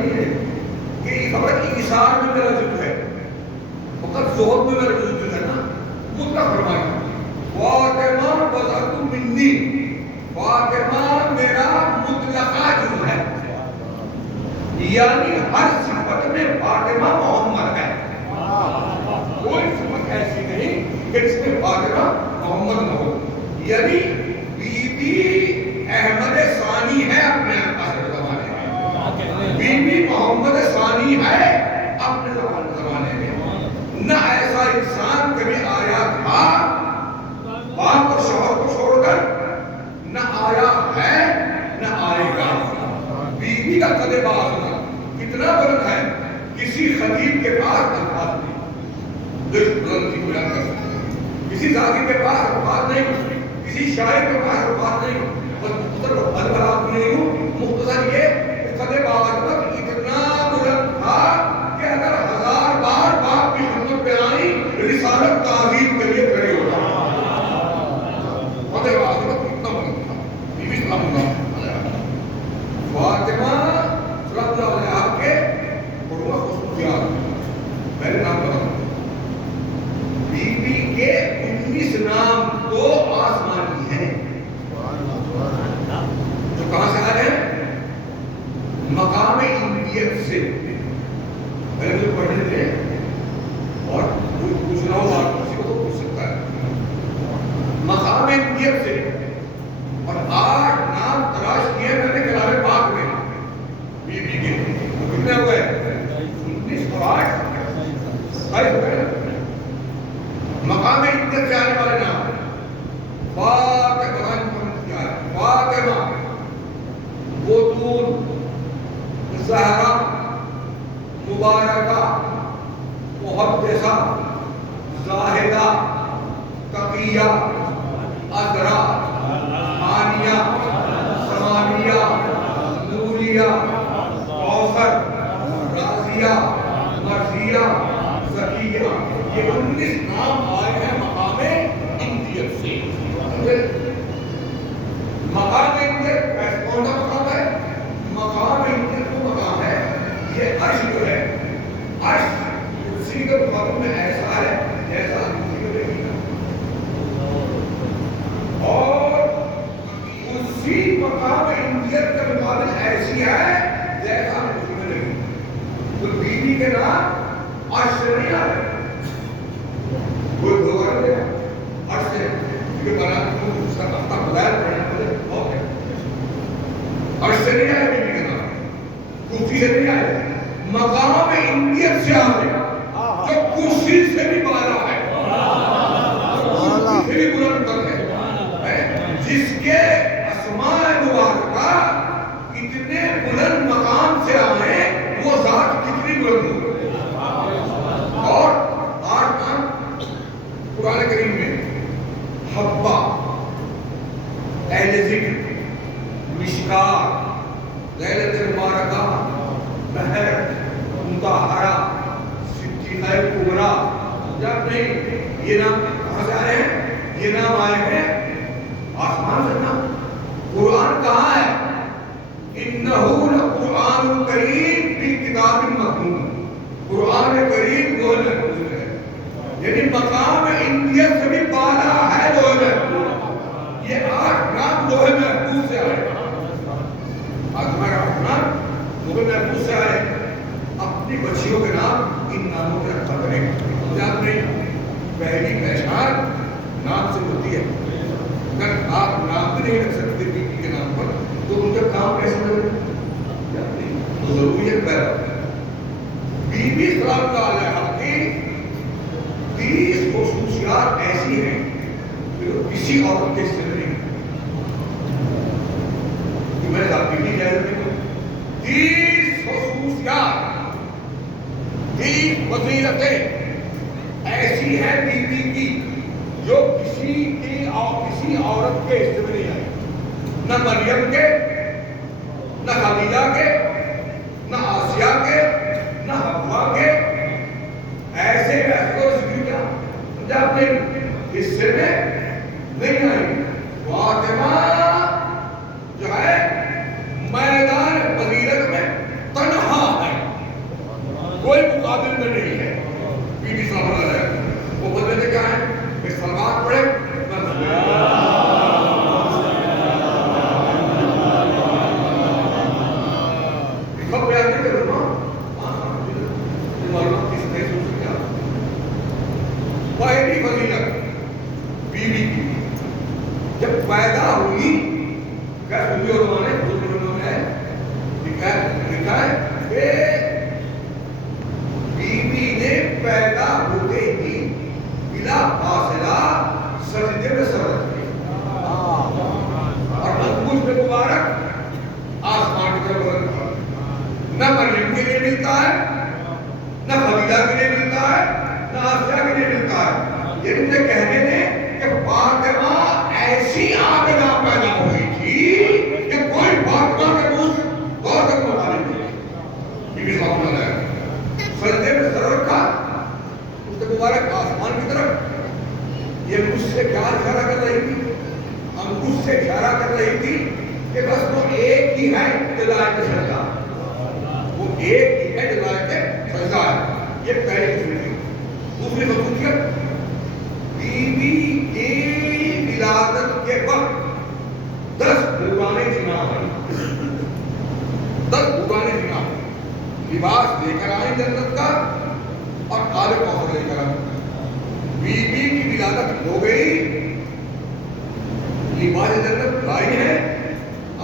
نہیں ہے کہ فقط ایثار میں میرا ذکر ہے، فقط زہد میں میرا ذکر ہے نا، مطلق فرمایا فاطمہ بضعۃ منی، فاطمہ میرا مطلقہ جو ہے، یعنی ہر صفت میں فاطمہ محمد ہے، کوئی صفت ایسی نہیں کہ اس میں فاطمہ محمد نہ ہو، یعنی بی بی احمد ثانی ہے اپنے آخر زمانے میں، بی بی محمد ثانی ہے اپنے زمانے میں، نہ ایسا انسان کبھی آیا تھا باپ اور شوہر کو چھوڑ کر، نہ آیا ہے نہ آئے گا۔ بی بی کا قد باز کتنا بلند ہے، کسی خطیب کے پاس الفاظ نہیں جو اس بلندی کو بیان کر سکے، کسی ذاکر کے پاس الفاظ نہیں، کسی شاعر کے پاس الفاظ نہیں، بس مختصر الفاظ نہیں ہوں، مختصر یہ قد باز اتنا بلند تھا کہ اگر 1000 بار باپ کی خدمت پہ آئی رسالت تعظیم کے لیے کھڑے ہو جائے۔ قد باز اتنا بلند تھا، بی بی سلام اللہ علیہ فاطمہ سلام اللہ علیہ کے بڑھوا خصوصیات میں نے نام بتا، بی بی کے 19 نام تو آسمانی ہیں جو کہاں سے آ رہے ہیں؟ مقام انبیت سے، پہلے مجھے پڑھنے دیں اور کوئی پوچھنا ہو بات کسی کو تو پوچھ سکتا ہے، مقام انبیت سے، اور 8 نام تلاش کیے میں نے کلام پاک میں بی بی کے، کتنے ہوئے؟ 19 اور 8 ہو گئے۔ مقام انبیت سے آنے والے نام فاطمہ، فاطمہ، بطول، زہرا، مبارکہ، محدثہ، زاہدہ، تقیہ، عذرا، ہانیہ، ثمانیہ، نوریہ، کوثر، راضیہ، مرضیہ، زکیہ، یہ 19 نام آئے ہیں مقام انبیت سے۔ مقام انبیت کون سا مقام ہے؟ مقام انبیت وہ مقام ہے، یہ عرش جو ہے، عرش کرسی کے مقابل میں ایسا ہے جیسا کرسی میں نہیں ہے، اور اسی مقام انبیت کے مقابل ایسی ہے جیسا کرسی میں نہیں ہے۔ تو بی بی کے نام عرش سے نہیں آئے، کوئی دھوکہ نہیں دے عرش سے، کیونکہ بنا اس کا تختہ بغیر پڑھنے والے بہت ہے، عرش سے نہیں آئے بی بی کے نام، کرسی سے نہیں آئے، مقام انبیت سے آئے جو کرسی سے بھی بالا ہے، کرسی سے بھی بلند تر ہے، جس کے اسماء مبارکہ اتنے بلند مقام سے آئے، وہ ذات کتنی بلند ہو۔ اور 8 نام قرآن کریم میں حبہ، اہل ذکر، مشکات، لیلۃ المبارکہ، مہر، مطہرہ، صدیقہ کبریٰ، جب نہیں یہ نام کہاں سے آئے ہیں؟ یہ نام آئے ہیں آسمان سے نا۔ قرآن کہاں ہے؟ انہ لقرآن کریم فی کتاب مکنون، قرآن کریم وہ محفوظ ہے، یعنی مقام انبیت سے بھی بالا ہے لوح محفوظ، یہ 8 نام لوح محفوظ سے آئے، آسمان 8 نام لوح محفوظ سے آئے۔ اپنی بچیوں کے نام ان ناموں کے رکھا کریں، جب نہیں پہلی پہچان نام سے ہوتی ہے، اگر آپ نام بھی نہیں رکھ سکتے بی بی کے نام پر تو ان کا کام کیسے ہوگا؟ جب نہیں تو ضروریت پیدا ہوتی ہے۔ بی بی سلام اللہ علیہ کی 30 خصوصیات ایسی ہیں جو کسی عورت کے حصے میں نہیں، کہ میں ذاتی کی اجازت نہیں ہوں، 30 خصوصیات، 30 فضیلتیں ایسی ہیں بی بی کی جو کسی عورت کے حصے میں نہیں آئی، نہ مریم کے، نہ خدیجہ کے، نہ آسیہ کے، نہ حوا کے، ایسے کو ذکر کیا جب اپنے حصے میں نہیں آئی۔ فاطمہ جو ہے میدان فضیلت میں تنہا میں نہیں ہے. بی بی صاحب بنا رہے ہیں وہ بدلے میں کیا ہے کہ سلوات پڑھے سب بیان نہیں کروں نا. معلومات کس نے سوچ کیا پہلی فضیلت بیوی کی جب پیدا ہوئی کیا سنی علماء نے بزرگوں نے لکھا ہے کہ بیوی نے پیدا ہوتے ہی بلا فاصلہ سجدے میں سر رکھ دیا اور انگوش میں مبارک آسمان کی طرف رکھا. نہ مریم کے لیے ملتا ہے نہ خدیجہ کے لیے ملتا ہے نہ آسیہ کے لیے ملتا ہے. یہ مجھے کہنے دیں کہ فاطمہ ایسی عابدہ پیدا ہوئی تھی کہ کوئی فاطمہ کے منہ سے غور تک مطالب نہیں. یہ بھی صاحب نے ہے سجدے میں سر رکھا اس کے مبارک آسمان کی طرف. یہ مجھ سے کیا اشارہ کر رہی تھی؟ انگوش سے اشارہ کر رہی تھی کہ بس وہ ایک ہی ہے دلائل کے سجدہ. وہ ایک ہی ہے دلائل کے سجدہ ہے. یہ پہلی خصوصیت. دوسری خصوصیت بیوی کی ولادت کے وقت 10 بھگانے جنا ہوئی. 10 بھگانے جنا ہوئی. لباس لے کر آئیں جنت کا اور آب کوثر لے کر آئیں. بیوی کی ولادت ہو گئی, لباس جنت لائی ہے,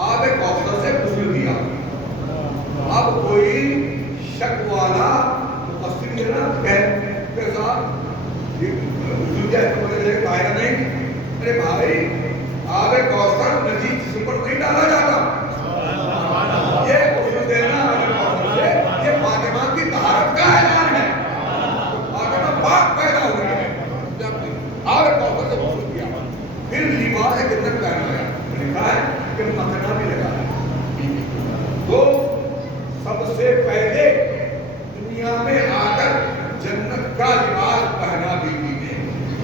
آب کوثر سے غسل دیا. اب کوئی شک والا مفسر جنا کے ساتھ دائرہ نہیں. ارے بھائی آب کوثر نجیس جسم پر نہیں ڈالا جاتا. یہ غسل دینا یہ فاطمہ کی طہارت کا اعلان ہے. فاطمہ پاک پیدا ہوئی ہے. آب کوثر سے غسل کیا پھر لباس جنت پہنایا. لکھا ہے کہ مکھنا بھی لگایا. تو سب سے پہلے دنیا میں آ کر جنت کا لباس پہنا بیوی نے.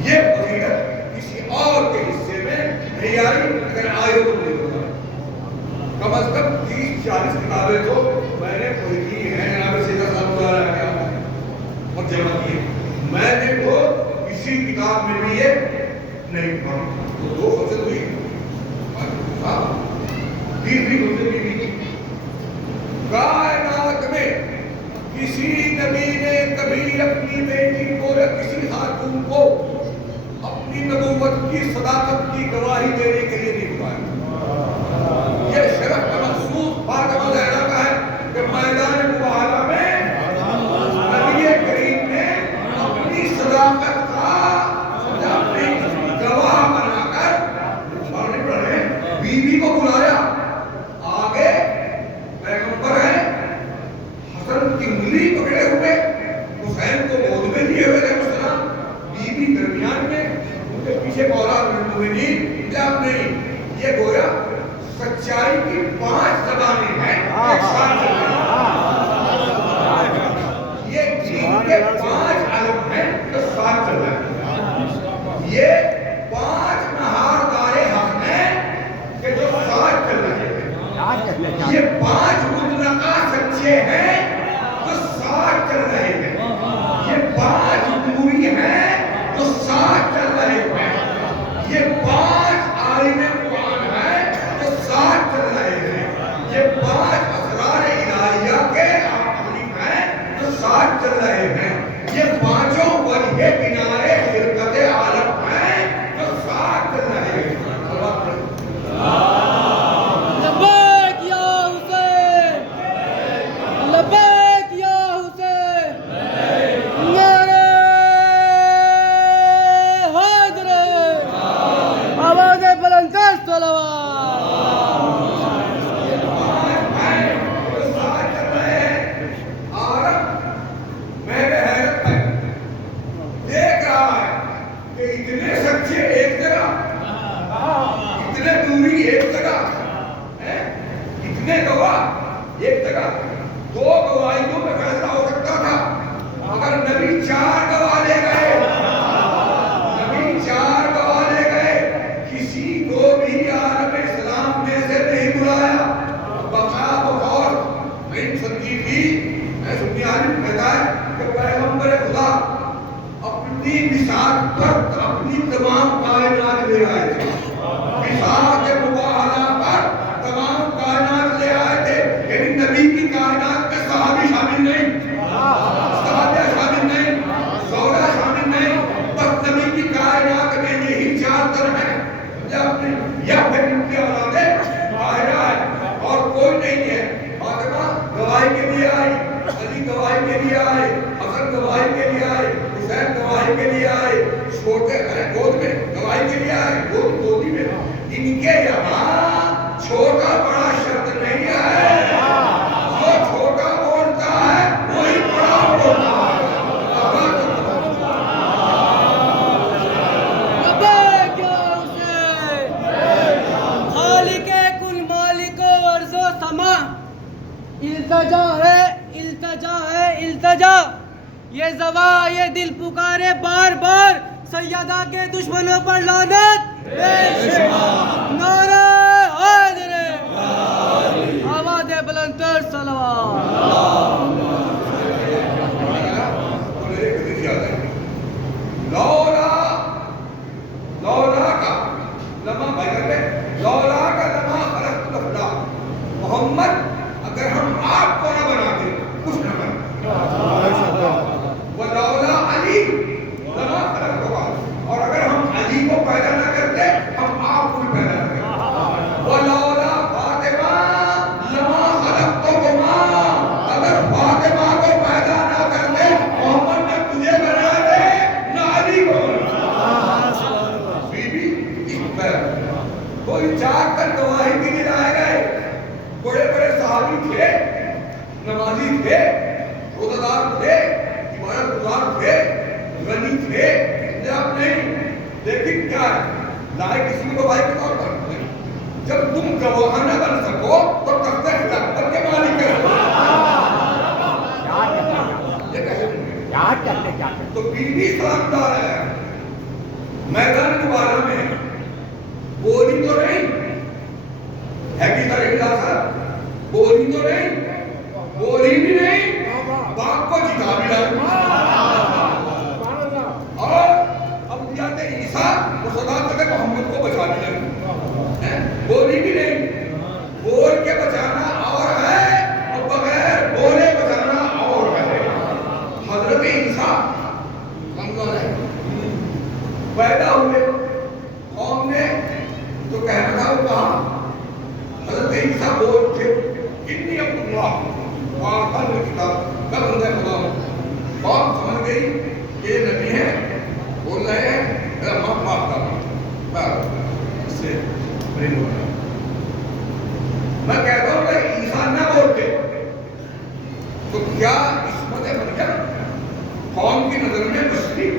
یہ فضیلت کسی اور کے حصے میں نہیں آئی. اگر آئے تو نہیں ہوگا. کم از کم 30-40 کتابیں تو میں نے پڑھی کی ہیں. جناب سیدھا صاحب گزارا کیا اور جمع کی. میں نے تو کسی کتاب میں بھی یہ نہیں پڑھا. تو 2 فصل ہوئی. تیسری فصل بیوی کی. کائنات میں کسی نبی نے کبھی اپنی بیٹی کو یا کسی خاتون کو اپنی نبوت کی صداقت کی گواہی دینے کے لیے نہیں بلایا. یہ شرف کا مخصوص فاطمہ زہرا کا ہے کہ میدان مباہلہ میں نبی کریم نے اپنی صداقت کا اپنی گواہ بنا کر بیوی کو بلایا. آگے پیغمبر ہے, حسن کی انگلی پکڑے ہوئے, حسین کو گود میں لیے ہوئے علیہ السلام, بیوی درمیان میں, ان کے پیچھے مولا المومنین جاب نہیں. یہ گویا سچائی کی 5 زبانیں ہیں ایک ساتھ چل رہی ہیں. یہ دین کے 5 علم ہیں جو ساتھ چل رہے ہیں. یہ 5 نہاردار حق ہیں کہ جو ساتھ چل رہے ہیں. یہ 5 مطلقہ سچے ہیں جو ساتھ چل رہے ہیں. یہ 5 نوری ہیں جو ساتھ چل رہے ہیں. یہ 5 عالم قرآن ہیں جو ساتھ چل رہے ہیں. یہ 5 اسرار الہیہ کے عالم ہیں جو ساتھ چل رہے ہیں. یہ 5 وجہ کنارے خلقت عالم ہیں جو ساتھ چل رہے ہیں. ایک جگہ 2 گواہیوں میں فیصلہ ہو سکتا تھا. اگر نبی 4 گواہ لے گئے, نبی 4 گواہ لے گئے, کسی کو بھی عالم اسلام میں سے نہیں بلایا. بقا بغور سنجیدگی میں سنی عالم کہتا ہے کہ پیغمبر گواہی کے لیے آئی، علی گواہی کے لیے آئے، حسن گواہی کے لیے آئے، حسین گواہی کے لیے آئے، چھوٹے گود میں گواہی کے لیے آئے، گودی میں. ان کے یہاں چھوٹا بڑا شرط نہیں ہے، جو چھوٹا بولتا ہے وہی بڑا بولتا ہے. التجا ہے، التجا ہے، التجا. یہ زباں یہ دل پکارے بار بار، سیدہ کے دشمنوں پر لعنت بے شمار. نعرہ حیدر، آواز بلند تر صلوات. محمد اگر ہم آپ کو نہ بناتے کچھ نہ بنتے. ولولا علی لما خلقتکما، اور اگر ہم علی کو پیدا نہ کرتے ہم آپ کو بھی پیدا نہ کرتے. ولولا فاطمہ لما خلقتکما، اگر فاطمہ کو پیدا نہ کرتے محمد نہ تجھے بنا دے نہ علی کو بنا. بی بی کوئی چار کر گواہی کے لیے لائے گئے. بڑے بڑے صحابی تھے، نمازی تھے، روزہ دار تھے، عبادت گزار تھے، غنی تھے، اب نہیں. لیکن کیا ہے لائے کسی کو گواہی کے طور پر. جب تم گواہ نہ بن سکو تو تختے خلافت کے مالک ہو. یہ کیسے؟ تو بی بی سلامدار ہے میدان مبارک میں بولی تو نہیں ہے کہ تاریخ صاحب، بولی تو نہیں، بولی بھی نہیں، باپ کو جتا بھی لائی. اور ابدیات عیسیٰ اور صداقت محمد کو بچا بھی لائی. بولی بھی نہیں، بول کے بچانا اور ہے اور بغیر بولے بچانا اور ہے. حضرت عیسیٰ پیدا ہوئے، قوم نے تو کہنا تھا وہ کہا. حضرت عیسیٰ بول تھے انی عبد اللہ وآتانی الکتاب، میں بندہ خدا ہوں. قوم سمجھ گئی کہ یہ نبی ہے، بول رہے ہیں میرا معاف کرنا، اس سے نہیں ہوگا. میں کہتا ہوں کہ عیسیٰ نہ بولتے تو کیا عصمت مریم قوم کی نظر میں بچتی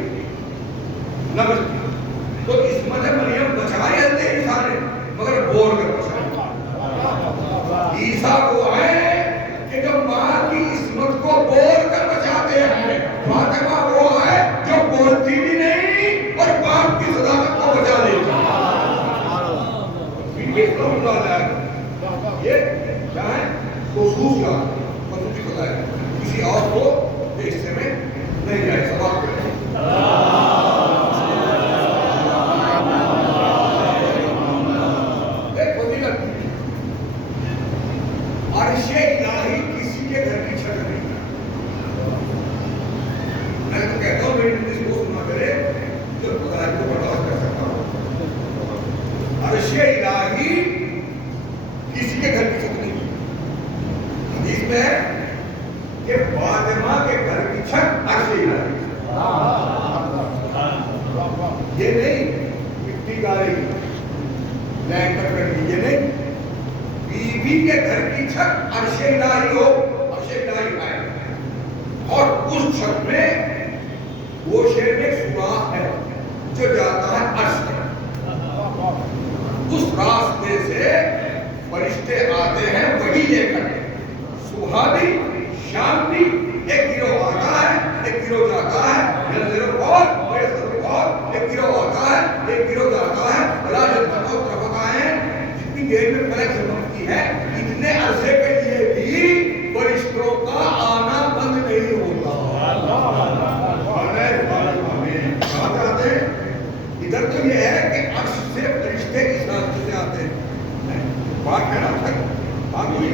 نہ بچتی؟ تو عصمت مریم بچائی حضرت عیسیٰ نے، مگر بول کر بچائی. عیسیٰ کو ہے کہ جو ماں کی عصمت کو بول کر بچاتے ہیں. فاطمہ وہ ہے جو بولتی بھی نہیں اور باپ کی صداقت کو بچا لیتی ہے. یہ کیا ہے؟ خصوصی خدا ہے، کسی اور کو اس حصے میں نہیں جائے. سوال کریں عرش الہی کسی کے گھر کی چھت نہیں. میں تو کہتا ہوں میری اس کو سنا کرے جو خدا کو برداشت کر سکتا ہوں. عرش الہی کسی کے گھر کی چھت نہیں. حدیث میں ہے کہ فاطمہ کے گھر کی چھت عرش الہی. یہ نہیں مٹی گاڑی لینٹر کرنی، یہ نہیں. بی بی کے گھر کی چھت عرش الہی ہو، عرش الہی ہے. اور اس چھت میں وہ شہر میں سوراخ ہے جو جاتا ہے عرش میں. اس راستے سے فرشتے آتے ہیں وہی لے کر. صبح بھی شام بھی ایک گروہ آتا ہے ایک گروہ جاتا ہے. ایک گروہ آتا ہے ایک گروہ جاتا ہے. بلا جتنی دیر میں فلک چمکتی ہے اتنے عرصے کے لیے بھی فرشتوں کا آنا بند نہیں ہوتا. ادھر تو یہ ہے کہ عرش سے فرشتے اس راستے سے آتے ہیں. بات ہے نا بات ہوئی،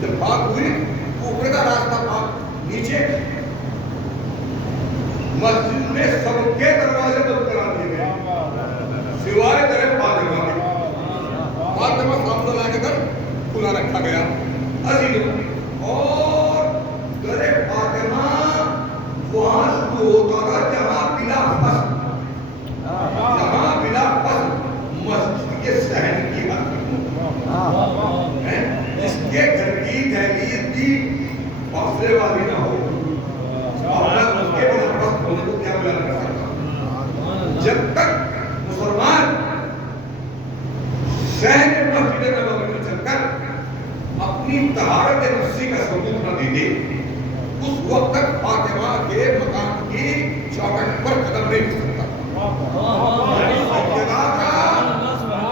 جب بات ہوئی اوپر کا راستہ پاک، نیچے مسجد میں سب کے دروازے بند کرا دیے گئے سوائے طرف فاطمہ کے. فاطمہ سامنے لا کے در کھلا رکھا گیا. عزیز اور دہلیز بھی فاصلے والی نہ ہو. اور میں اس کے بس ہونے کو کیا بیان کر سکتا ہوں. جب تک مسلمان شہر مسجد نبوی میں چل کر اپنی طہارت نفسی کا ثبوت نہ دے دے, اس وقت تک فاطمہ کے مقام کی چوکھٹ پر قدم نہیں رکھ سکتا. سیدہ کا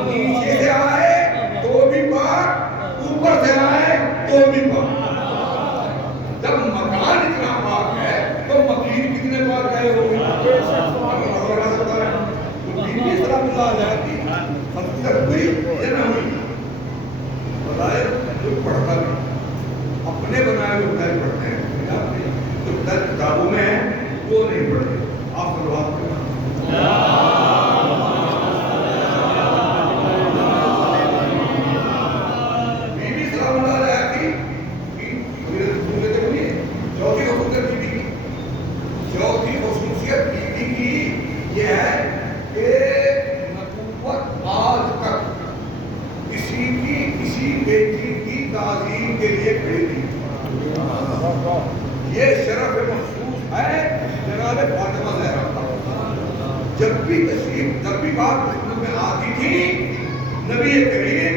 نیچے سے آئے تو بھی پاک, اوپر سے آئے تو بھی پاک. جب مکان اتنا پاک ہے تو مکین کتنے پاک ہے وہ بیوی سلام اللہ علیہ کی حقیقت ہوئی یا نہ ہوئی. بتائے جو پڑھتا نہیں اپنے بنائے ہوئے خدائی پڑھتے ہیں, جو خدائی کتابوں میں ہے وہ نہیں پڑھتے. آپ بروات کرنا بیوی سلام اللہ علیہ کی چوتھی خصوصیت بیوی کی, چوتھی خصوصیت بیوی کی یہ ہے کہ نبوت آج تک کسی بیٹی کی تعظیم کے لیے کھڑی تھی. یہ شرف مخصوص ہے جناب فاطمہ زہرا کا. جب بھی بات خدمت میں آتی تھی نبی کریم,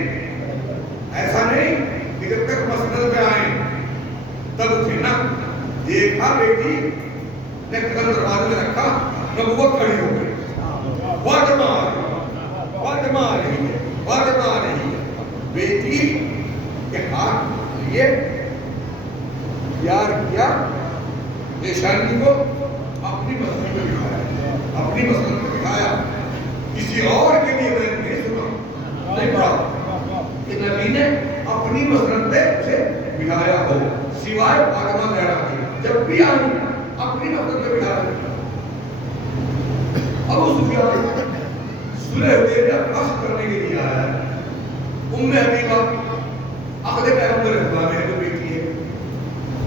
ایسا نہیں کہ جب تک مسند پہ آئیں تب تھے نا. دیکھا بیٹی نے قدم دروازے میں رکھا, نبوت کھڑی ہو گئی. فاطمہ آ رہی ہے. بیٹی کے ہاتھ لیے پیار کیا, پیشانی کو اپنی مسند میں بٹھایا. کسی اور کے لیے میں نے نہیں سنا, نہیں پڑھا کہ نبی نے اپنی مسند پہ اسے بٹھایا ہو سوائے فاطمہ زہرا کے. جب بھی آئی اپنی مسند پہ بٹھا دیا. ابو سفیان صلح حدیبیہ عقد کرنے کے لیے آیا ہے. ام حبیبہ عقد پیغمبر خدا میں جو بیٹی ہے,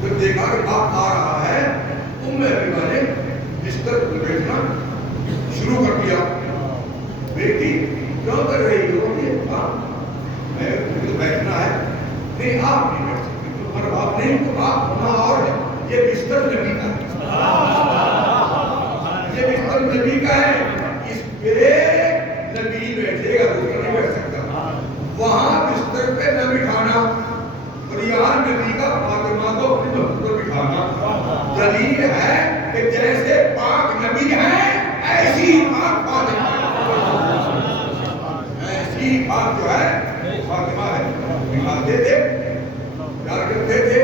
جب دیکھا کہ باپ آ رہا ہے ام حبیبہ نے بستر پر بیٹھنا شروع کر دیا. بیٹی کیوں کر رہی ہو؟ میں تو بیٹھنا ہے. نہیں آپ نہیں بیٹھ سکتے, تمہارا باپ نہیں تو باپ ہونا اور ہے. یہ بستر نبی کا نبی کا ہے. اس پہ نبی بیٹھے گا, دوسرا نہیں بیٹھ سکتا. وہاں بستر پہ نہ بٹھانا اور یہاں نبی کا فاطمہ کو اپنی مسند پر بٹھانا دلیل ہے کہ جیسے پاک نبی ہے ایسی پاک فاطمہ ایسی پاک جو ہے فاطمہ ہے. بٹھاتے تھے, پیار کرتے تھے,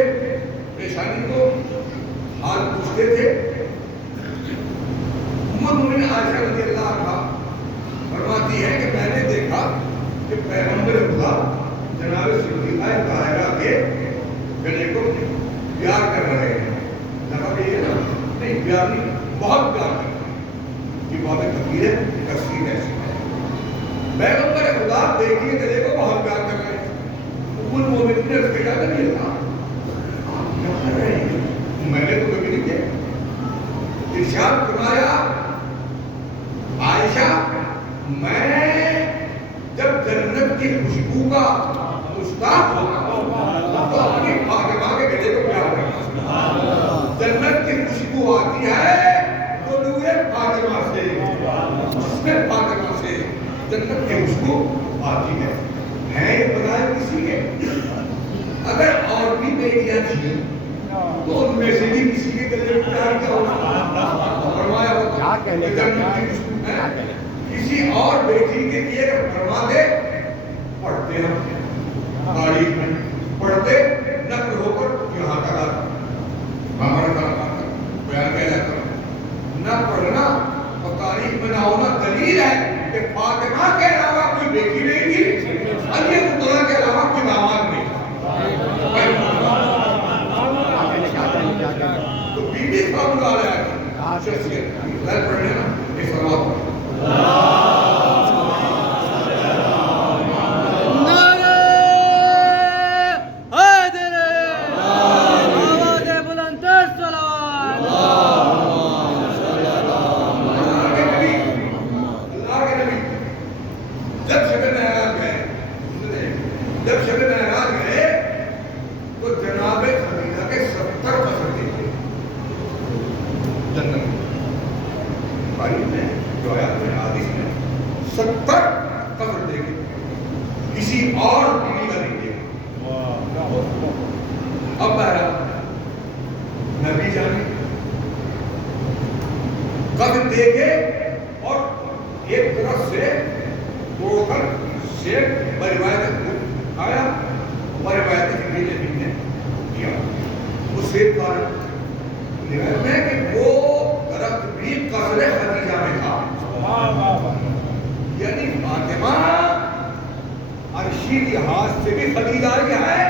پریشانی کو حال پوچھتے تھے. المومنین عائشہ رضی اللہ عنہا فرماتی ہے کہ میں نے دیکھا کہ پیغمبر خدا جناب صدیقہ طاہرہ کے گلے کو پیار کر رہے ہیں. لقب یہ نا نہیں پیار نہیں, بہت پیار کر رہے ہیں. یہ بات کبیر ہے, تفسیر ایسی ہے. پیغمبر خدا بیٹی کے گلے کو بہت پیار کر رہے ہیں. ام المومنین نے کہا کہ نہیں اللہ آپ کیا کر رہے ہیں, میں نے تو کبھی نہیں کیا. ارشاد فرمایا عائشہ میں جب جنت کی خوشبو کا مشتاق ہوگا تو اپنی فاطمہ کے گلے کو پیار کرنا. جنت کی خوشبو آتی ہے تو نور فاطمہ سے, جس میں فاطمہ سے جنت کی خوشبو آتی ہے. یہ بتائے کسی کے اگر اور بھی بیٹیاں تھیں تو ان میں سے بھی کسی کے گلے میں پیار کیا ہوگا. فرمایا ہوگا جنت کی خوشبو ہے. کسی اور بیٹی کے لیے فرما دے, پڑھتے ہم تاریخ میں پڑھتے نقل ہو کر یہاں تک آتا ہمارے بیان کیا جاتا ہے. نہ پڑھنا اور تاریخ میں نہ ہونا دلیل ہے کہ فاطمہ کے علاوہ کوئی بیٹی نہیں تھی, علی مطلع کے علاوہ کوئی داماد نہیں تھا. تو بیوی سلام اللہ علیہ کی شخصیت پڑھنے نا ایک سوال جب شب معراج گئے تو اب بہرحال نبی جانے قد دیکھے اور ایک طرف سے توڑ کر شیخ بروایت آیا بروایت جبریل امین نے کیا وہ شیخ کا روایت میں کہ وہ درخت بھی قصر خدیجہ میں تھا یعنی فاطمہ عرشی لحاظ سے بھی خدیجہ کی ہے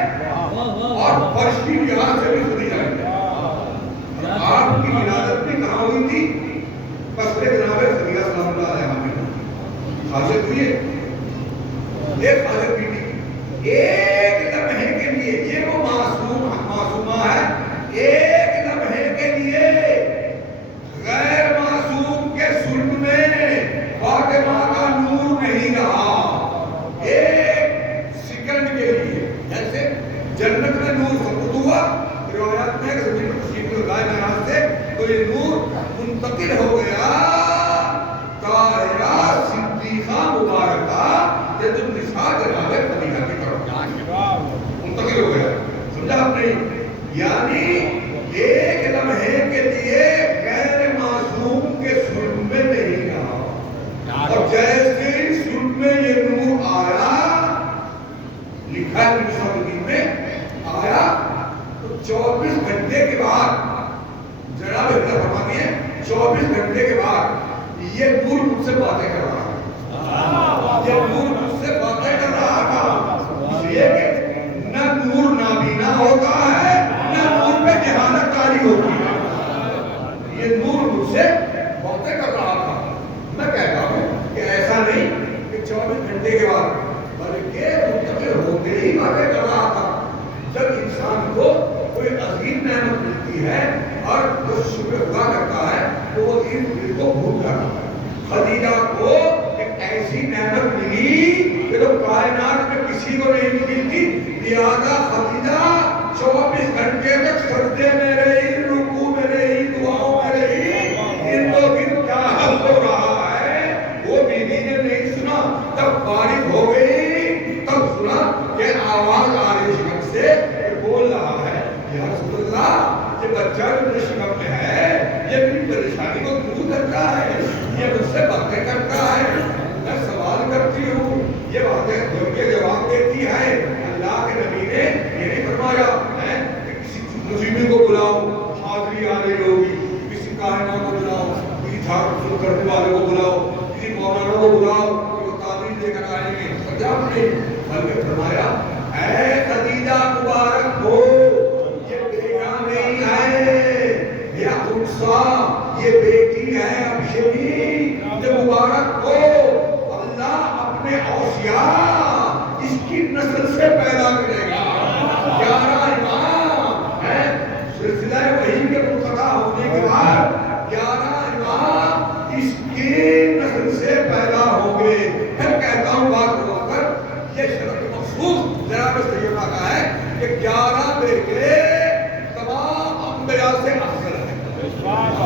اور فرشی لحاظ سے بھی خدیجہ کی ہے آپ کی ولادت بھی کہاں ہوئی تھی قصر جناب خدیجہ صلی اللہ علیہ وسلم حاضر ہوئی ہے ایک حاضر بھی تھی ایک لمحے کے لیے یہ وہ معصومہ ہے ایک لمحے کے لیے غیر معصوم کے سلب میں فاطمہ کا نور نہیں رہا ایک سیکنڈ کے لیے جیسے جنت میں نور سقوط ہوا روایات میں کہ زمین پر تشریف لائے معراج سے تو یہ نور منتقل ہو گیا طاہرہ صدیقہ مبارکہ جد النساء جناب خدیجہ کی طرف منتقل ہو گیا سمجھا آپ نے یعنی ایک لمحے کے لیے غیر معصوم کے سلب میں نہیں رہا اور جیسے ہی سلب میں یہ نور آیا لکھا ہے مسلم میں آیا تو 24 گھنٹے کے بعد جناب حضرت فرماتے ہیں 24 گھنٹے کے بعد یہ نور مجھ سے باتیں کر رہا تھا یہ نور مجھ سے باتیں کر رہا تھا اس لیے کہ نہ نور نابینا ہوتا ہے نہ نور پہ جہالت کاری ہوتی ہے یہ نور مجھ سے باتیں کر رہا تھا میں کہتا ہوں کہ ایسا نہیں کہ 24 گھنٹے کے بعد بلکہ منتقل ہوتے ہی باتیں کر رہا تھا جب انسان کو کوئی عظیم نعمت ملتی ہے اور وہ شکر ادا کرتا ہے تو وہ دل کو بھول جاتا ہے خدیجہ کو ایک ایسی نعمت ملی کہ جو کائنات میں کسی کو نہیں ملی تھی لہذا خدیجہ 24 گھنٹے تک سجدے میں رہی رکوع میں رہی دعاؤں میں رہی ان دو دن کیا حل ہو رہا ہے وہ بیوی نے نہیں سنا تب فارغ ہو گئی تب سنا کہ آواز آ رہی شکم سے بول رہا ہے یا رسول اللہ یہ بچہ جو میرے شکم میں ہے یہ میری پریشانی کو دور کرتا ہے یہ مجھ سے باتیں کرتا ہے میں سوال کرتی ہوں یہ باتیں دل کے جواب دیتی ہے اللہ کے نبی نے یہ نہیں فرمایا کہ کسی مجرمی کو بلاؤ حاضری آ رہی ہوگی کسی کائنہ کو بلاؤ کسی جھاڑ پھول کرنے والے کو بلاؤ کسی مولانا کو بلاؤ کہ وہ تعبیر دے کر آئیں گے سجاب نہیں بلکہ فرمایا اے خدیجہ مبارک ہو یہ بیٹا نہیں ہے یا انسا یہ بیٹی ہے ابشری جو مبارک ہو اللہ اپنے اوصیاء اس کی نسل سے پیدا کرے گا 11 امام ہے سلسلہ وحی کے منقطع ہونے کے بعد 11 امام اس کی نسل سے پیدا ہوں گے پھر کہتا ہوں بات کو کر یہ شرط مخصوص جناب سیدہ کا ہے کہ 11 بیٹے تمام انبیاء سے افضل ہیں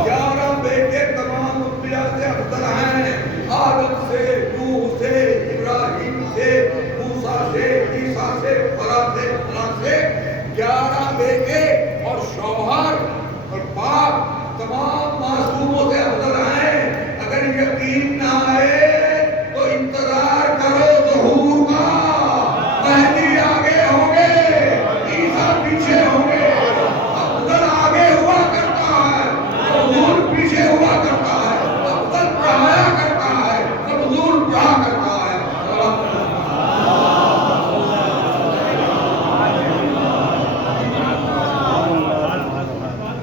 11 بیٹے تمام انبیاء سے افضل ہیں آدم سے نوح سے ابراہیم سے موسیٰ سے عیسیٰ سے فرات سے فرات سے 11 بیٹے اور شوہر اور باپ تمام معصوموں سے افضل ہیں اگر یقین نہ آئے تو انتظار کرو ظہور کا مہدی آگے ہوں گے عیسیٰ پیچھے ہوں گے افضل آگے ہوا کرتا ہے ظہور پیچھے ہوا کرتا ہے افضل پڑھایا کرتا ہے ظہور پڑھا کرتا ہے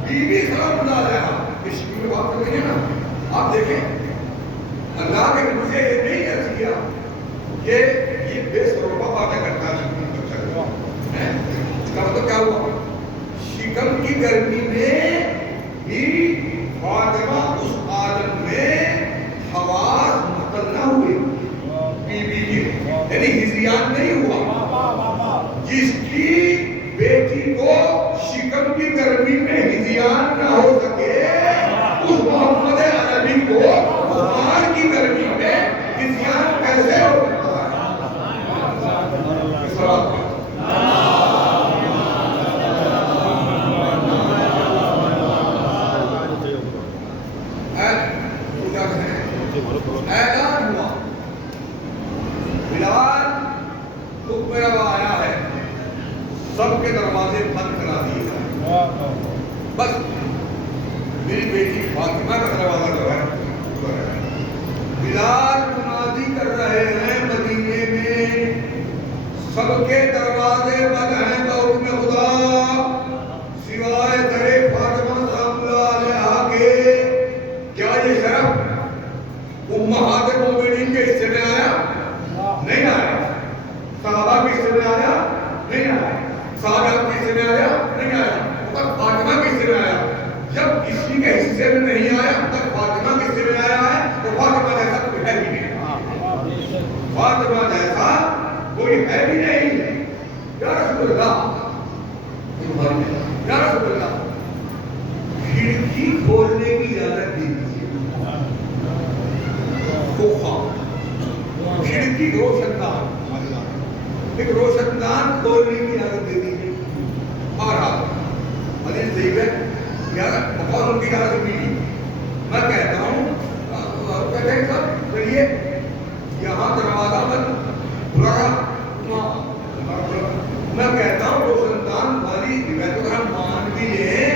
بی بی سلام اللہ علیہ اس کی بات کریں گے نا آپ دیکھیں اللہ کے نبی سے یہ نہیں عرض کیا کہ یہ بے سروپا باتیں کرتا ہے اس کا مطلب کیا ہوا شکم کی گرمی میں بھی فاطمہ اس عالم میں حواس مقل نہ ہوئے بی بی کے یعنی ہجریان نہیں ہوا جس کی بیٹی کو شکم کی گرمی میں ہجریان نہ ہو سکے اس محمد عربی کو بخار کی گرمی میں ہجریان کیسے ہو سکتا ہے بد ہیں دور میں خدا سوائے درے فاطمہ سلام اللہ علیہا کے. کیا یہ شرف امہات مومنین کے حصے میں آیا؟ نہیں آیا. صحابہ کے حصے میں آیا؟ نہیں آیا. صحابہ کے حصے میں آیا؟ نہیں آیا. پر فاطمہ کے حصے میں آیا. جب کسی کے حصے میں نہیں آیا تب فاطمہ کے حصے میں آیا ہے تو فاطمہ جیسا کوئی ہے بھی نہیں. فاطمہ جیسا کوئی ہے بھی نہیں. یا رسول اللہ یا رسول اللہ کھڑکی کھولنے کی اجازت دی دیجیے. کھڑکی روشن دان ایک روشن دان کھولنے کی اجازت دے دیجیے. اور آپ حدیث صحیح ہے یار بہت ان کی اجازت ملی. میں کہتا ہوں کہتے ہیں سب چلیے یہاں دروازہ بند بلایا. میں کہتا ہوں روشن دان والی روایت اگر ہم مان بھی لیں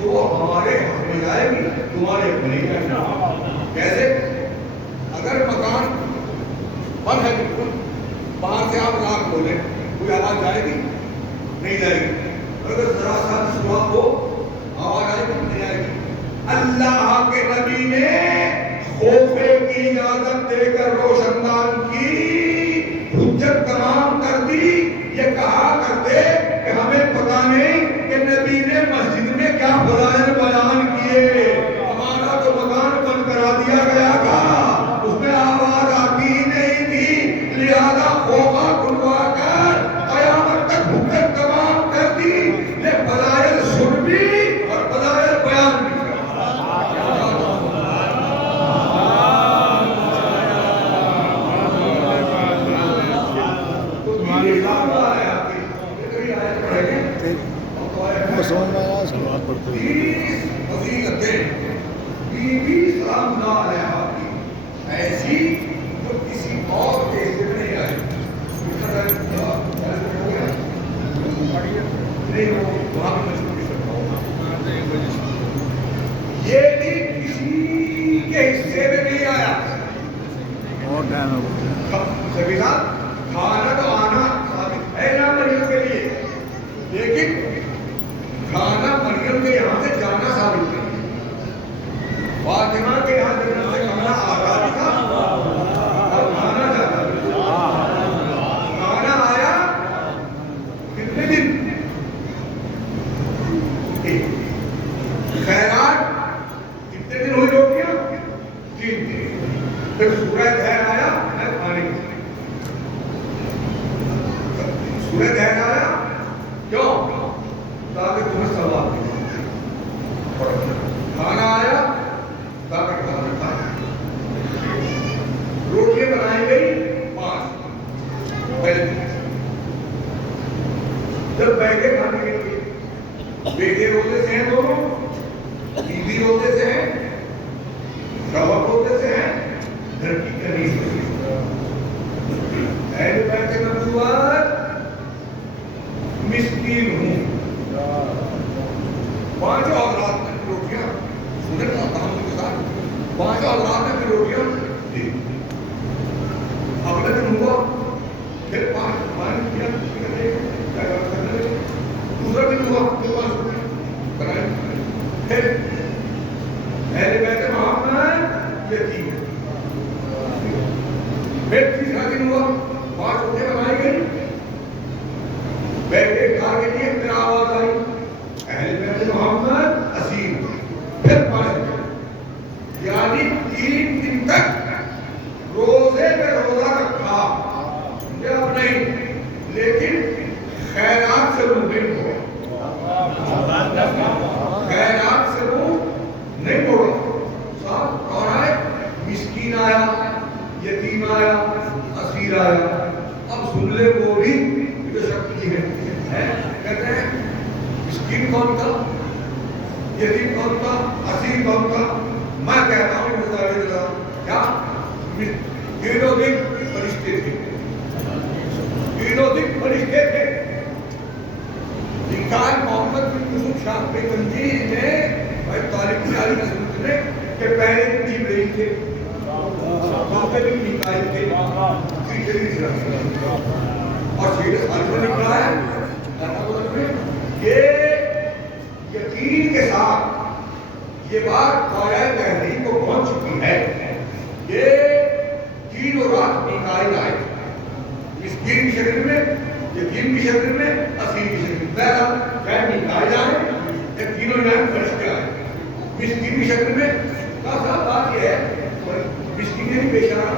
تو وہ ہمارے حق میں جائے گی تمہارے حق میں نہیں جائے. کیسے؟ اگر مکان بند ہے بالکل باہر سے آپ لاکھ کھولیں کوئی آواز جائے گی؟ نہیں جائے گی. اگر ذرا سا صبح کو آواز آئے گی نہیں آئے گی. اللہ کے نبی نے خوفے کی اجازت دے کر روشن دان کی حجت تمام کر دی. یہ کہا کرتے کہ ہمیں پتہ نہیں کہ نبی نے مسجد میں کیا فضائل بیان کیے. ہمارا تو مکان بند کرا دیا گیا تھا اس میں آواز آتی ہی نہیں تھی لہذا خوفا کھلوا کر قیامت تک حجت تمام کر دی. یہ فضائل سن بھی اور فضائل بیان بھی. سلام اللہ علیہا کی ایسی جو کسی اور کے حصے میں نہیں آئی. یہ بھی کسی کے حصے میں نہیں آیا. سبھی صاحب کھانا تو آنا ثابت ہے نا مریم کے لیے لیکن کھانا مریم کے یہاں سے جانا ثابت نہیں. فاطمہ کے یہاں جنت سے کھانا آتا بھی تھا اور کھانا جاتا بھی تھا. کھانا آیا کتنے دن؟ خیرات کتنے دن ہوئی روٹیاں؟ 3 دن. پھر سورج دہر آیا ہے کھانے کی. سورج دہر آیا کیوں؟ تاکہ تمہیں ثواب ملے. کھانا آیا تاکہ کھانا کھانا. روٹیاں بنائی گئی 5 پہلے دن. جب بیٹھے کھانے کے لیے بیٹے روزے سے ہیں دونوں بیوی روزے سے ہیں شوہر روزے سے ہیں گھر کی کنیز اہل بیت نبوت مسکین ہوں. 5 حضرات نے روٹیاں سنت تحمل کے ساتھ 5 حضرات نے روٹیاں دی. اگلے دن ہوا پھر 5 کیا دوسرا دن ہوا پھر 5 روٹیاں بنائی. پھر اہل بیت محمد یتیم ہے. پھر تیسرا دن ہوا 5 روٹیاں بنائی گئی. بیٹے کھا کے لیے پھر آواز آئی اہل بیت محمد اسیر. پھر 5 یعنی 3 دن تک روزے پہ روزہ رکھا. جب نہیں لیکن خیرات سے منہ نہیں موڑا. خیرات سے منہ نہیں موڑا. صاحب کون آئے؟ مسکین آیا یتیم آیا اسیر آیا. اب سن لے وہ بھی جو شکتی ہے. کہتے ہیں مسکین کون تھا یتیم کون تھا اسیر کون تھا؟ میں کہتا ہوں کیا تینوں دن فرشتے تھے. تینوں دن فرشتے تھے. نکال محمد بن یوسف شافعی تنظیر نے بھائی طالب علی نسبت نے کہ پہلے دن جبرائیل تھے دوسرے دن میکائیل تھے تیسرے دن اسرافیل اور سیدھے خالد نکلا ہے یہ یقین کے ساتھ یہ بات قائل تحریر کو پہنچ چکی ہے کہ تینوں رات میکائیل آئے، مسکین کی شکل میں، یقین کی شکل میں، اسیر کی شکل میں. بہرحال چاہے میکائیل آئے یا تینوں جان فرشتے آئے، مسکین کی شکل میں. صاحب بات یہ ہے مسکین نہیں بیچارہ،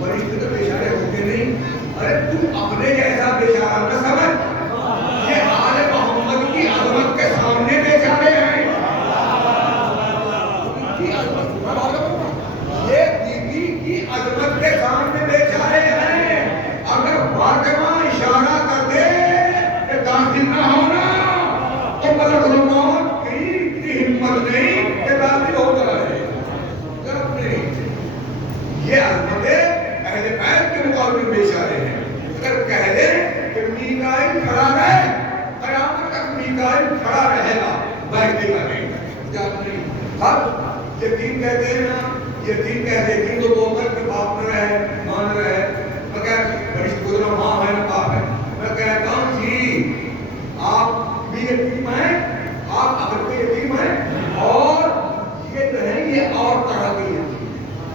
فرشتے تو بیچارے ہوتے نہیں. ارے تم اپنے جیسا بیچارہ نہ سمجھ، یہ آل محمد کی عظمت کے سامنے بیچارے ہیں. یہ بیوی کی عظمت کے سامنے بیچارے ہیں. اگر فاطمہ اشارہ کر دے کہ داخل نہ ہونا تو ملک الموت کی اتنی ہمت نہیں کہ داخل ہو جائے. یہ عظمتیں اہل بیت کے مقابلے میں بیچارے ہیں. اگر کہہ دیں کہ میکائیل کھڑا رہے، قیامت تک میکائیل کھڑا رہے گا، بیٹھے گا نہیں. اب یتیم کہتے ہیں نا، یتیم کہتے ہیں تو وہ کر کے باپ نہ رہے، ماں نہ رہے. میں کہتا بڑی گزرا ماں ہے نہ باپ ہے. میں کہتا ہوں جی آپ بھی یتیم ہیں، آپ اگر کے یتیم ہیں، اور یہ تو ہے یہ اور طرح کے یتیم.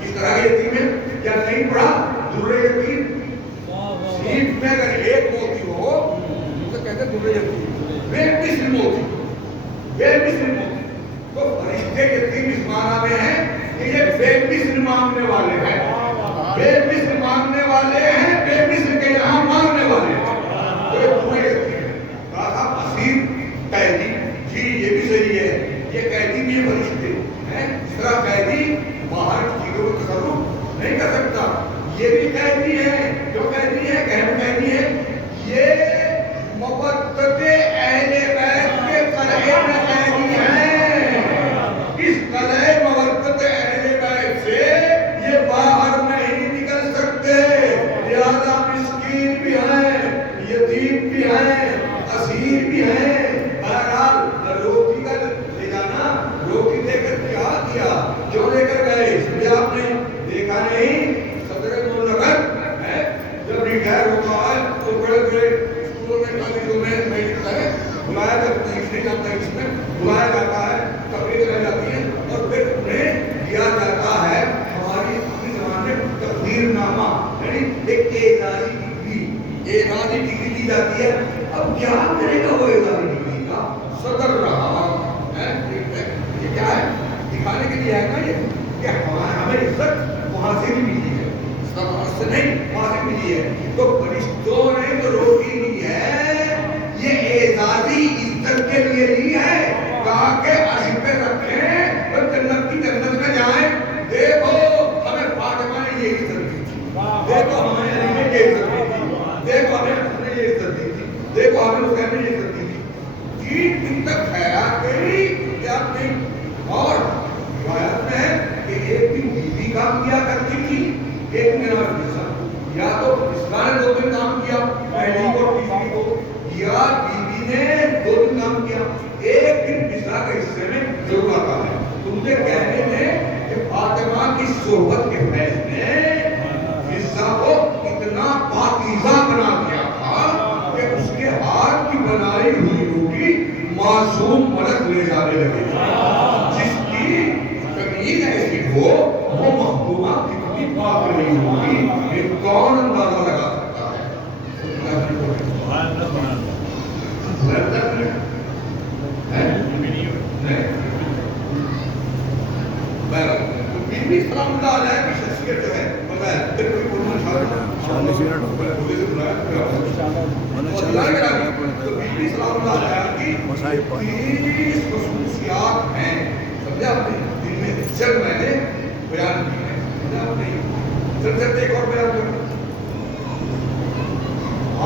اس طرح کے یتیم ہے کیا نہیں پڑھا درے یتیم؟ سیپ میں اگر ایک موتی ہو تو کہتے ہیں درے یتیم، بے مثل موتی، بے مثل موتی. تو فرشتے یتیم اس معنی میں ہیں کہ یہ بے مثل مانگنے والے ہیں، بے مثل مانگنے والے ہیں، بے مثل کے یہاں مانگنے والے ہیں. تو یہ درے یتیم ہے. کہا تھا اسیر قیدی، جی یہ بھی صحیح ہے، یہ قیدی بھی فرشتے ہیں. اس طرح قیدی باہر چیزوں کا تصرف نہیں کر سکتا، یہ بھی قیدی ہے. جو قیدی ہے اہم قیدی ہے. یہ مودت اہل بیت کے قلعے میں قیدی ہیں. اس قلعے مودت اہل بیت سے یہ باہر نہیں نکل سکتے. لہذا مسکین بھی ہیں، یتیم بھی ہیں، اسیر بھی ہیں. بہرحال روٹی کا لے جانا، روٹی لے کر کیا کیا، جو لے کر گئے اس لیے آپ نے دیکھا نہیں. صدر مملکت ہے جب ریٹائر ہوتا ہے تو بڑے بڑے اسکولوں میں کالجوں میں میڈیکل ہے بلایا جاتا ہے، اس نہیں جاتا ہے، اس میں بلایا جاتا ہے، تقریر کرائی جاتی ہے اور پھر انہیں دیا جاتا ہے ہماری اپنی زبان میں تقدیر نامہ، یعنی ایک اعزازی ڈگری، اعزازی ڈگری دی جاتی ہے. اب کیا کرے گا وہ اعزازی ڈگری کا؟ صدر رہا ہے. یہ کیا ہے؟ دکھانے کے لیے ہے نا یہ کہ ہمیں عزت وہاں سے بھی ملی ہے، سے نہیں وہاں سے ملی ہے. تو فرشتوں نے جو روٹی لی ہے یہ اعزازی عزت کے لیے لی ہے. کہا کہ عرش پہ رکھیں اور جنت کی جنت میں جائیں. دیکھو ہمیں فاطمہ نے یہ عزت دی تھی، دیکھو ہمیں علی نے یہ عزت دی تھی، دیکھو ہمیں حسن نے یہ عزت دی تھی، دیکھو ہمیں حسین نے یہ عزت دی تھی. 3 دن تک خیرات گئی یا نہیں. اور روایت میں ہے کہ ایک دن بیوی کام کیا کرتی تھی، ایک دن یا تو اسلام نے 2 دن کام کیا، پہلی کو تیسری کو، یا بیوی نے 2 دن کام کیا. ایک دن بسا کے حصے میں ضرور آتا ہے. تم سے کہنے میں کہ فاطمہ کی صحبت کے فیض نے بسا کو اتنا پاکیزہ بنا دیا تھا کہ اس کے ہاتھ کی بنائی ہوئی روٹی معصوم ملک لے جانے لگے. جس کی تمیز ایسی ہو وہ محبوبہ کتنی پاک نہیں ہوگی، یہ کون اندازہ لگا سکتا ہے. بیوی سلام اللہ علیہ کی شخصیت جو ہے بتایا پھر کوئی بولنا چاہتا ہے تو بیوی سلام اللہ علیہ کی 30 خصوصیات ہیں. سمجھا آپ نے؟ دن میں چل میں نے بیان کی ہے. سمجھا آپ نے؟ چل ایک اور بیان کروں.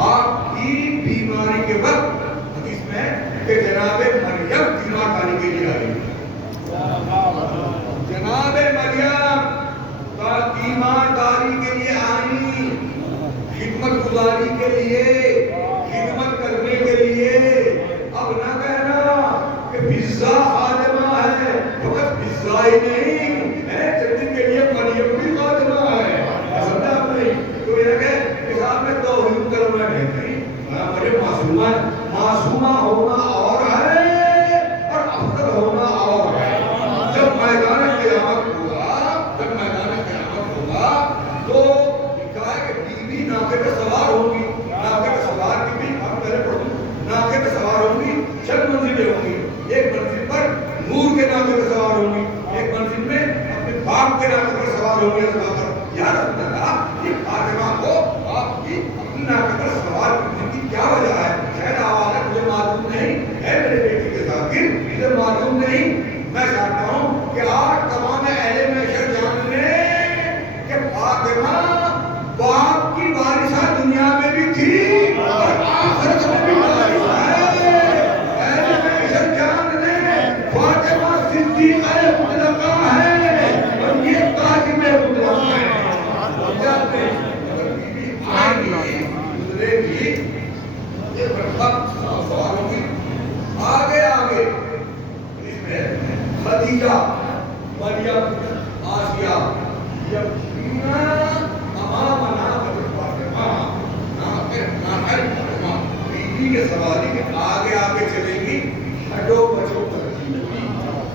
آپ کی بیماری کے وقت حدیث میں کہ جناب مریم بیمار کاری کے لیے آئی. جناب مریم کا تیمارداری کے لیے آئی، خدمت گزاری کے لیے، خدمت کرنے کے لیے. اب نہ کہنا کہ پزا خادمہ ہے، فقط پزا ہی نہیں ہے، جنت کے لیے مریم بھی خادمہ ہے. سمجھا آپ نہیں؟ تو یہ کہ صاحب میں توحید کرنا نہیں، مریم معصومہ ہے. معصومہ ہونا اور ہے اور افضل ہونا اور ہے. جب میدان قیامت ہوگا تو کہا ہے کہ بیوی ناقے پہ سوار ہوگی. ناقے پہ سوار کی بھی ہم پہلے پڑھوں. ناقے پہ سوار ہوگی, چند منزلیں ہوں گی. ایک منزل پر نور کے ناقے پہ سوار ہوگی, ایک منزل میں اپنے باپ کے ناقے پر سوار ہوگی. یا رسول اللہ, یہ فاطمہ کو آپ کی اپنی ناقے پر سوار کرنے کی کیا وجہ ہے؟ شاید آواز ہے مجھے معلوم نہیں ہے, میرے بیٹی کے ذاکر مجھے معلوم نہیں. میں چاہتا ہوں کہ آج تمام اہل محشر جان لیں کہ فاطمہ باپ کی وارثہ دنیا میں بھی تھی اور آخرت میں بھی وارثہ ہے. اہل محشر جان لیں فاطمہ صدیقہ مطلقہ ہے اور یہ قاسم مطلقہ ہے. جاتے اگر بیوی آئے گی گزرے گی یہ برکت سوال ہوگی. آگے آگے اس میں خدیجہ, مریم, آسیہ, یقینا امامنا فاطمہ بیوی کے سوالی کے آگے آگے چلیں گی. ہٹو بچو کرتی ہوگی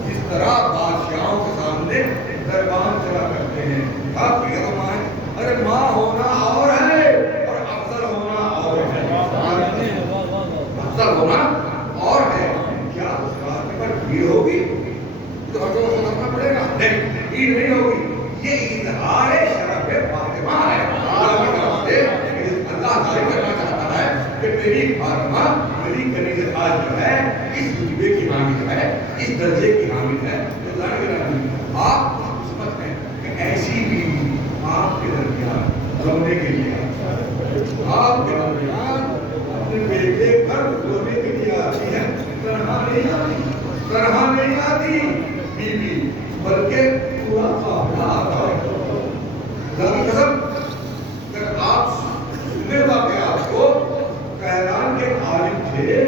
جس طرح بادشاہوں کے سامنے دربان چلا کرتے ہیں. آپ کی فرمائیں ارے ماں ہونا اور ہے اور افضل ہونا اور ہے. افضل ہونا اور ہے. کیا اس راستے پر بھیڑ ہوگی تو ہر جگہ کرنا پڑے گا؟ نہیں, بھیڑ نہیں ہوگی. یہ اظہار شرف فاطمہ ہے. اللہ ظاہر کرنا چاہتا ہے کہ میری فاطمہ میری کنیز خاص جو ہے اس رتبے کی حامل ہے, اس درجے کی حامل ہے. آپ قسمت ہیں کہ ایسی بیوی آپ کے درمیان رونے کے لیے, آپ کے درمیان اپنے بیٹے پر رونے کے لیے آتی ہے. تنہا نہیں آتی بیوی, بلکہ پورا قافلہ آتا ہے. قسم اگر آپ سننے واقعات کو, کہران کے عالم تھے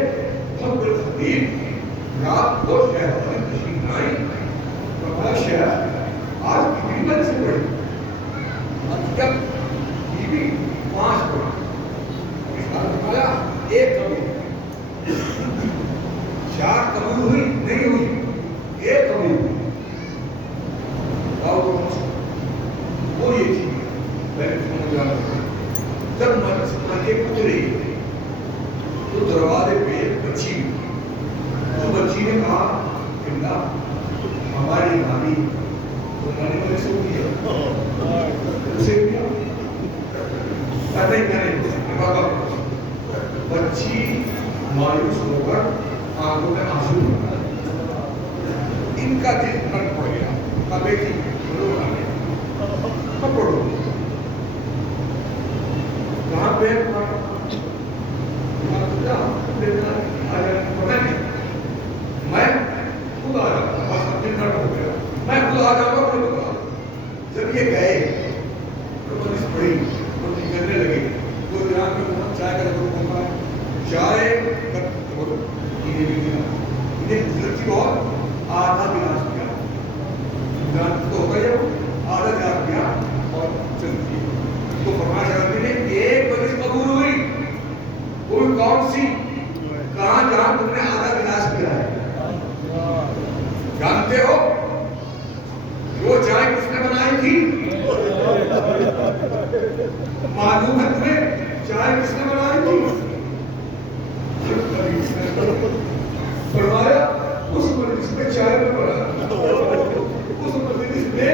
محمد الخطیب, رات کو شہر میں تشریف لائی. ہمارا شہر آج کتنی بن سے پڑی, جب بیوی 5 پڑی, اس کا فرمایا 1 قبول, 4 قبول ہوئی نہیں ہوئی, 1 قبول ہوئی. وہ یہ تھی میں نے سمجھا. جب مجھے اتری تو دروازے پہ ایک بچی ہوئی. تو بچی نے کہا ہماری نانی تو نانی مجھے سو دیا اسے کیا بچی مایوس ہو کر آنکھوں میں آنسو بھرا. ان کا دل نٹ پڑ گیا. کہا بیٹی پڑھو. کہاں پہ میں خود آ جاؤں گا, بس دل نٹ ہو گیا, میں خود آ جاؤں گا. خود بتا. جب یہ گئے تو پولیس پڑی اور نکلنے لگے. تو ایران میں چائے کا لگا ہے, چائے انہیں بھی دیا, انہیں حضرت کی بہت آدھا گلاس کیا تو ہو گیا, آدھا گلاس کیا اور چل دی. تو فرمایا شرابی نے 1 بجے قبول ہوئی. وہ کون سی, کہاں جہاں تم نے آدھا گلاس پیا ہے. جانتے ہو وہ چائے کس نے بنائی تھی؟ معلوم ہے تمہیں چائے کس نے بنائی تھی؟ فرمایا اس مجلس میں چائے میں بنا, اس مجلس میں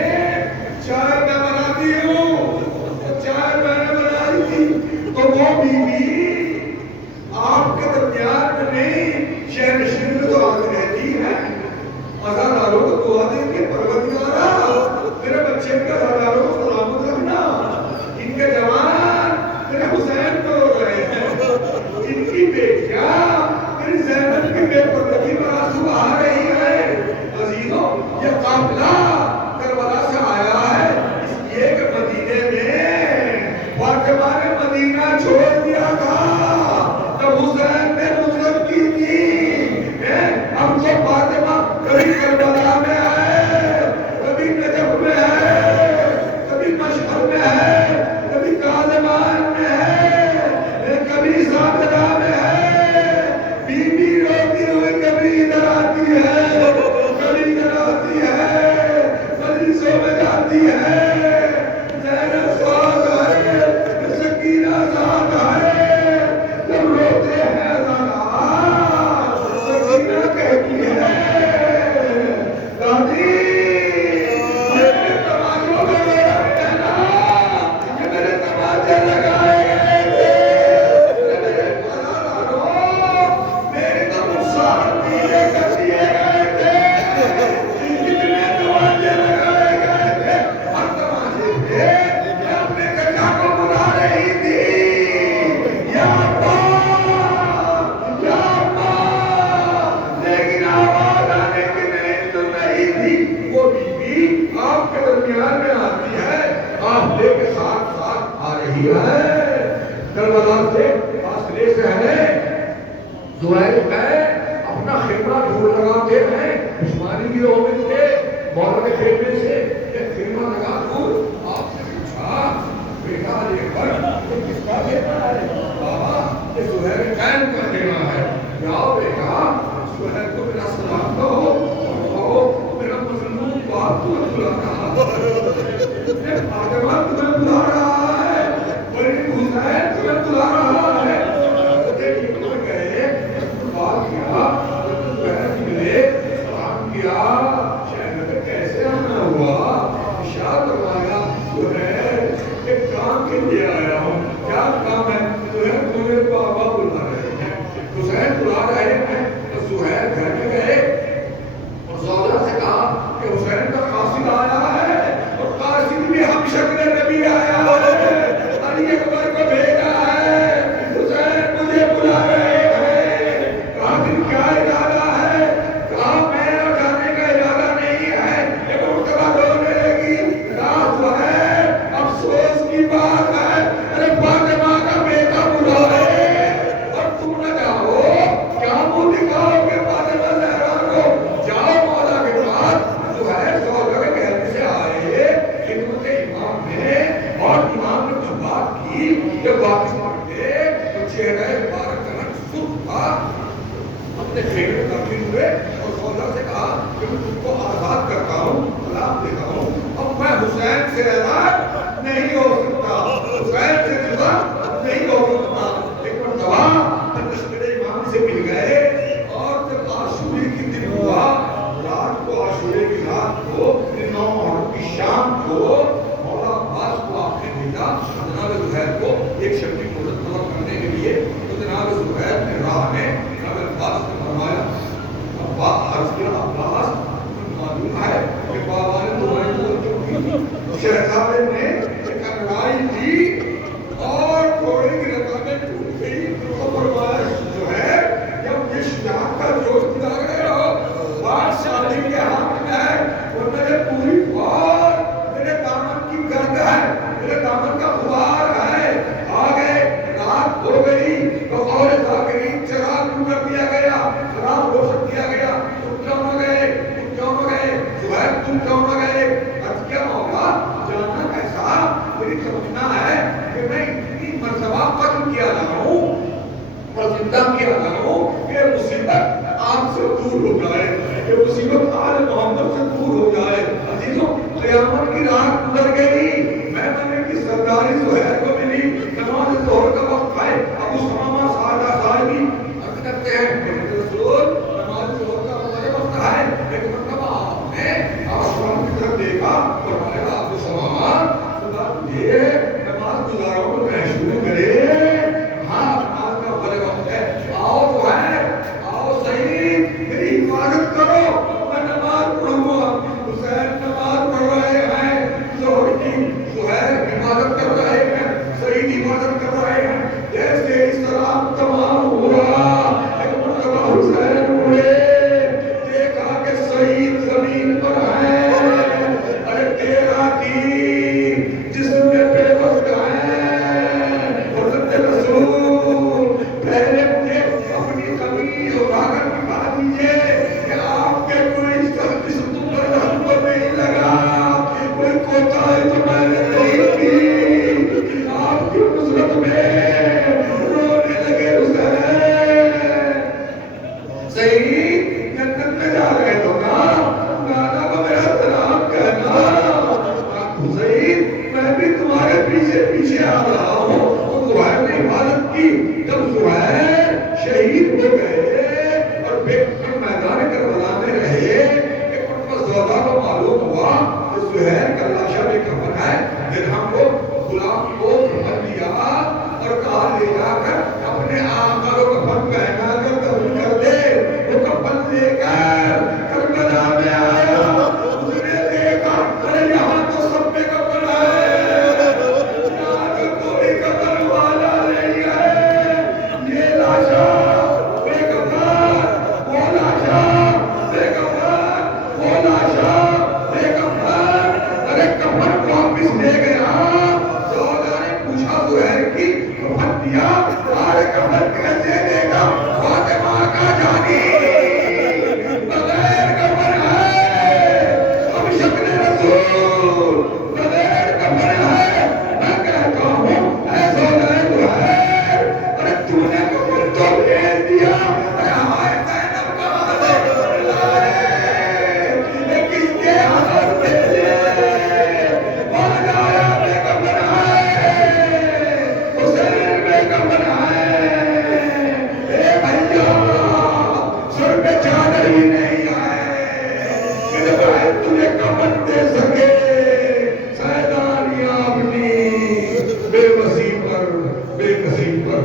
چائے میں بناتی ہوں, چائے میں نے بنائی تھی. تو وہ بیوی آپ کے درمیان میں نہیں, شہر نشین میں تو آگے رہتی ہے. ازاداروں کو دعا دیں گے پروردگارا میرے بچے کے ازاداروں کو سلامت رکھنا. ان کے جوان میرے حسین کو رو رہے ہیں, ان کی بیٹیاں میری زینب کی بے پردگی پر آنسو آ رہی ہے. عزیزوں کیا ہے کربلا سے فاصلے سے ہے زہیر ہے اپنا خیمہ دور لگاتے ہیں عثمانی گروہ میں تھے مولا کے خیمے سے ایک خیمہ لگا دور آپ سے پوچھا بیٹا یہ پر یہ کس کا خیمہ ہے بابا یہ زہیر خان کا خیمہ ہے جاؤ بیٹا زہیر کو میرا سلام دو اور میرا مظلوم باپ کو بلا رہا ہے فاطمہ تمہیں بلا رہا ہے بڑی حسین تمہیں بلا رہا ہے کیسے آنا ہوا اشارہ کروایا جو ہے ایک کام کے لیے آیا ہوں کیا کام ہے جو ہے تمہیں بابا بلا رہے ہیں حسین بلا رہے ہیں تو زہیر گھر میں گئے اور زوجہ سے کہا کہ حسین کا قاصد آیا ہے اور قاصد بھی ہم شکل نبی آیا ہے علی اکبر کو بھیجا ہے حسین مجھے بلا رہے ہیں کہا دن کیا ارادہ ہے کہا میں جانے کا ارادہ نہیں ہے ایک مرتبہ رونے لگی رات جو ہے افسوس کی بات ہے ارے فاطمہ کا بیٹا بلا ہے اور تم نہ جاؤ کیا منہ دکھاؤ گے فاطمہ زہرا کو جاؤ مولا کے پاس جو ہے زوجہ کے کہنے سے آئے خدمت امام نے اور امام نے جو بات کی جب واپس پڑھتے تو چہرہ مبارک کا رنگ سرخ تھا اپنے خیمے میں داخل ہوئے اور زوجہ سے کہا کہ میں تم کو آزاد کرتا ہوں طلاق دیتا ہوں اب میں حسین سے آزاد نہیں ہو سکتا حسین سے جدا نہیں ہو سکتا ایک مرتبہ لشکر امام سے مل گئے اور جب عاشورے کی دن ہوا رات کو عاشورے کی رات کو 9 محرم کی شام کو مولا عباس کو آپ نے بھیجا جناب زہیر کو ایک شب کی مدت طلب کرنے کے لیے تو جناب زہیر نے راہ میں جناب عباس نے فرمایا عباس عرض کیا عباس معلوم ہے کہ بابا نے تمہاری توجہ کی شہزادے نے ایک انگڑائی دی اور تھوڑے کی رقم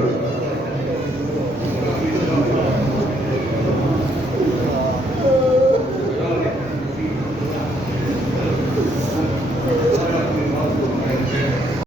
کر